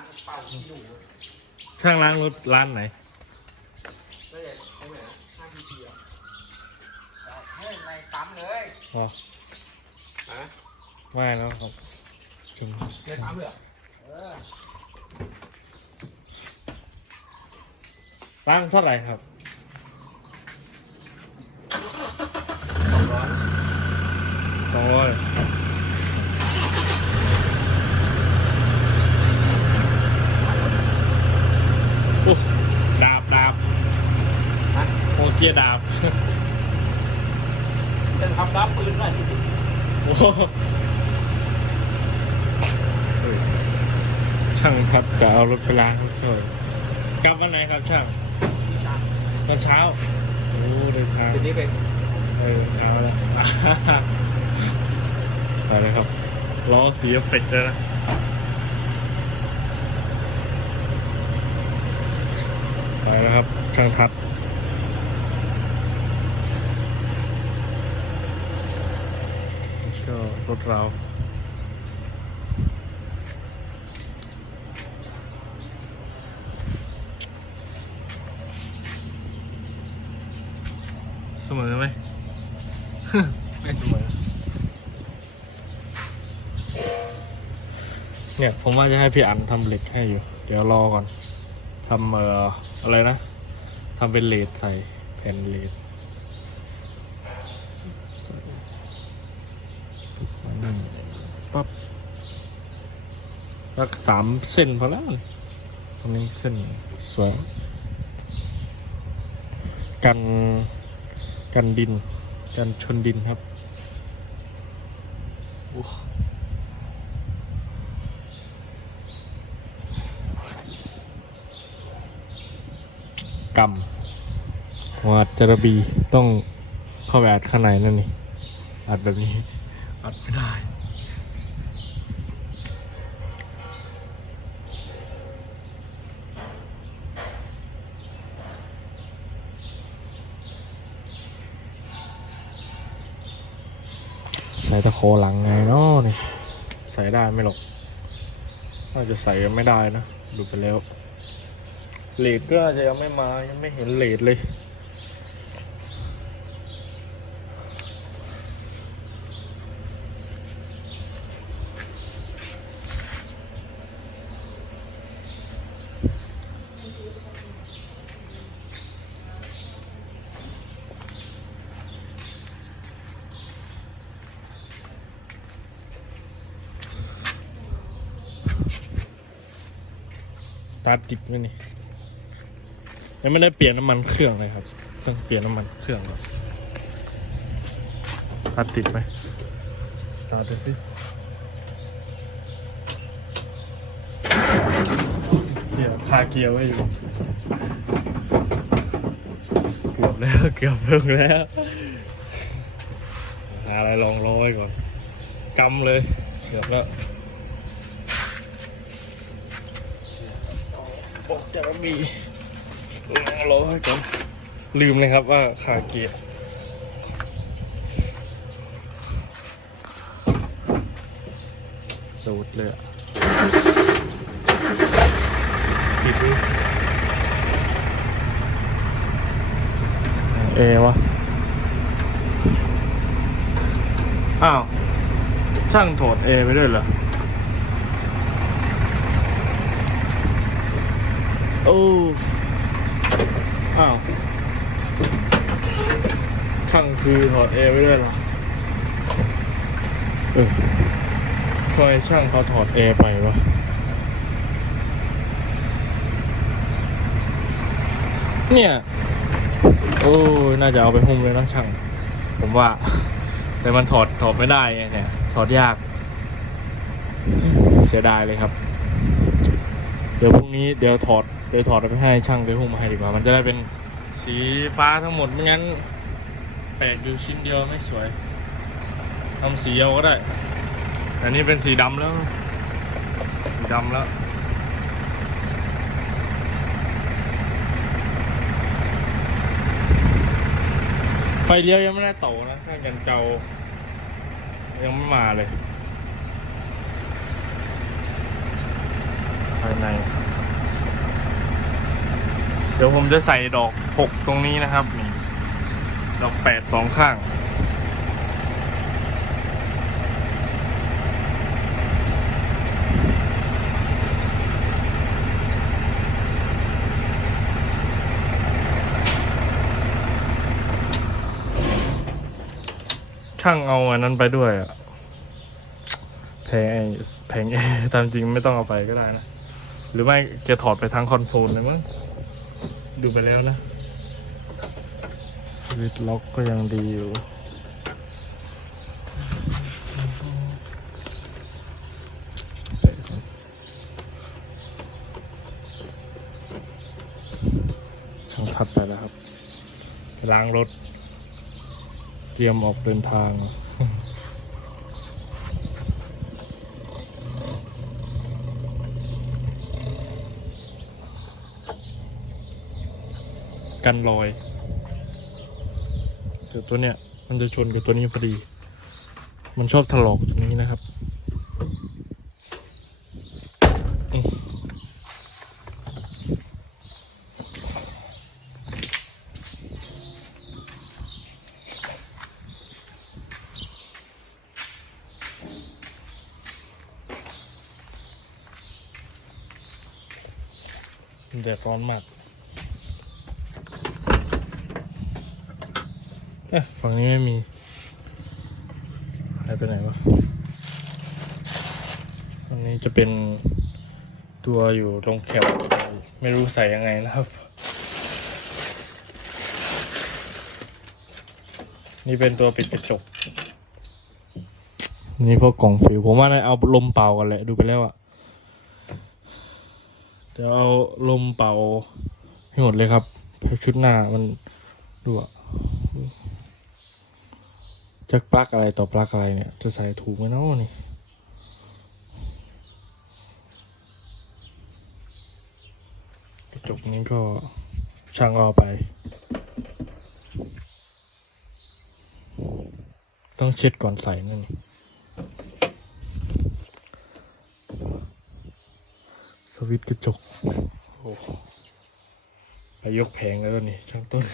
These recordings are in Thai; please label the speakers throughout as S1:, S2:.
S1: านเป่าที่หนู
S2: ช่างล้างรถร้านไหน
S1: ไม่ได้ไม่ไหนห้าทีทีอะเฮ้ยในปั๊มเลย
S2: อ๋อ
S1: ฮะ
S2: ไม่แล้วครับถึง
S1: ในปั๊มเลยเออ
S2: ล้างเท่าไหร่ครับ
S1: สองร้อย
S2: สองร้อยโอ้ดาบดาบ
S1: ฮะ
S2: โอ เกียร์ดาบ
S1: จะทำรับปืนหน่อย
S2: โอ้โหช่างพัดจะเอารถไปล้างช่วยกลับวันไหนครับช่าง
S1: ที่ชา
S2: ตอนเช้าโอ้เดินทาง
S1: ทีนี้เป็น
S2: เออเช้าแล้วไปเลยครับล้อสีเอฟเฟกต์เลยนะไปแล้วครับช่างทัด ก็รถเราเสมอไหม
S1: ไม่เสมอ
S2: เนี่ยผมว่าจะให้พี่อันทำเหล็กให้อยู่ เดี๋ยวรอก่อนทำเอ่ออะไรนะทำเป็นเลดใส่แผ่นเลดใส่อันนี้ปั๊บ สักสามเส้นพอแล้วตรงนี้เส้นสวยกันกันดิน กันชนดินครับโอ้กำหัวอัดจระบีต้องเข้าไปอัดข้างในนั่นนี่อัดแบบนี้ อัดไม่ได้ ตะโคหลังไงเนาะนี่ ใส่ได้ไหม่หรอก น่าจะใส่กันไม่ได้นะ ดูไปแล้วเลดก็อาจจะยังไม่มา ยังไม่เห็นเลดเลย ตาร์ทติดไหมนี่ยังไม่ได้เปลี่ยนน้ำมันเครื่องเลยครับต้องเปลี่ยนน้ำมันเครื่องก่อนสตาร์ทติดไหมสตาร์ทดูสิเกียร์คาเกียร์ไว้อยู่เกือบแล้วเกือบเพิ่งแล้วหาอะไรลองร้อยก่อนกำเลยเกือบแล้ว บอกจะมีรอให้ก่อนลืมเลยครับว่าขาเกียร์สูดเลยอะปิดดิเอวะ อ้าว ช่างโถดเอไปด้วยเหรอ อ้อ้าว ช่างคือถอดเอไว้ด้วยเหรอเออทำไมช่างเขาถอดเอไปวะเนี่ย โอ้ยน่าจะเอาไปหุ้มเลยนะช่าง ผมว่า แต่มันถอดถอดไม่ได้ไงเนี่ย ถอดยาก เสียดายเลยครับ เดี๋ยวพรุ่งนี้เดี๋ยวถอด เดี๋ยวถอดไปให้ช่างไปหุ้มมาให้ดีกว่า มันจะได้เป็นสีฟ้าทั้งหมดไม่งั้นแปลกอยู่ชิ้นเดียวไม่สวยทำสีเอาก็ได้ อันนี้เป็นสีดำแล้วสีดำแล้วไฟเลี้ยวยังไม่ได้ต่อนะช่างกันเกายังไม่มาเลยภายใน ดี๋ยวผมจะใส่ดอกหกตรงนี้นะครับนี่ดอกแปดสองข้าง ช่างเอาอันนั้นไปด้วยอะแผงแผงเอตามจริงไม่ต้องเอาไปก็ได้นะ หรือไม่แกถอดไปทั้งคอนโซลเลยมั้ง ดูไปแล้วนะวิดล็อกก็ยังดีอยู่ช่างพัดไปแล้วครับล้างรถ เตรียมออกเดินทาง กันรอยเดี๋ยวตัวเนี้ยมันจะชนกับตัวนี้พอดี มันชอบถลอกตรงนี้นะครับอืมแดดร้อนมาก เอ๊ะฝั่งนี้ไม่มีหายไปไหนวะฝั่งนี้จะเป็นตัวอยู่ตรงแคบไม่รู้ใส่ยังไงนะครับ นี่เป็นตัวปิดกระจก นี่พวกกล่องฟิวผมว่านะเอาลมเป่ากันแหละดูไปแล้วอะเดี๋ยวเอาลมเป่าให้หมดเลยครับชุดหน้ามันดูอะ จะปลั๊กอะไรต่อปลั๊กอะไรเนี่ย จะใส่ถูกไหมเนาะนี่กระจกนี้ก็ช่างเอาไป ต้องเช็ดก่อนใส่นั่นนี่สวิตกระจก โอ้ไปยกแผงแล้วนี่ช่างต้น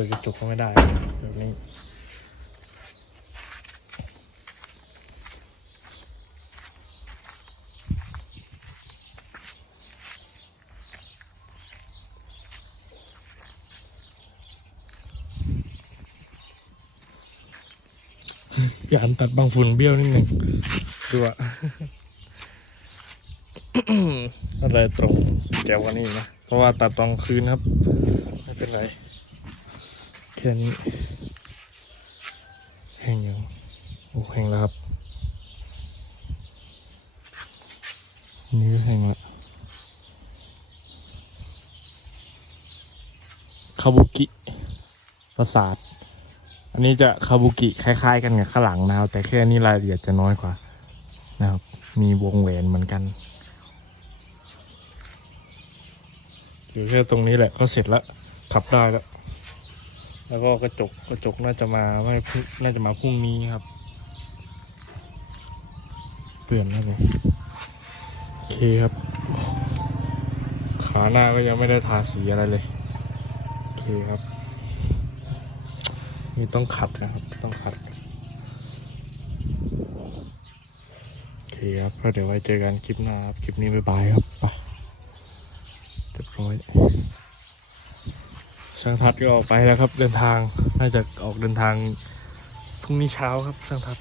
S2: ปิดกระจกก็ไม่ได้แบบนี้อย่าอันตัดบางฝุ่นเบี้ยวนิดหนึ่งดูอะอะไรตรงแก้ววันนี้นะ เพราะว่าตัดตอนคืนครับ ไม่เป็นไร แค่นี้แห้งอยังโอ้แห้งแล้วครับนี่ก็แห้งล้วคาบุกิปราสาท อันนี้จะคาบุกิคล้าย ๆ กันกับข้างหลังนะครับ แต่แค่นี้รายละเอียดจะน้อยกว่านะครับ มีวงแหวนเหมือนกันอยู่แค่ตรงนี้แหละก็เสร็จแล้วขับได้แล้ว แล้วก็กระจกกระจกน่าจะมาไม่พุ่งน่าจะมาพรุ่งนี้ครับเปลี่ยนแล้วเลยโอเคครับ ขาหน้าก็ยังไม่ได้ทาสีอะไรเลยโอเคครับนี่ต้องขัดนะครับต้องขัดโอเคครับแล้วเดี๋ยวไว้เจอกันคลิปหน้าครับคลิปนี้บ๊ายบายครับไปเรียบร้อย ช่างทัดก็ออกไปแล้วครับ เดินทาง น่าจะออกเดินทางพรุ่งนี้เช้าครับช่างทัด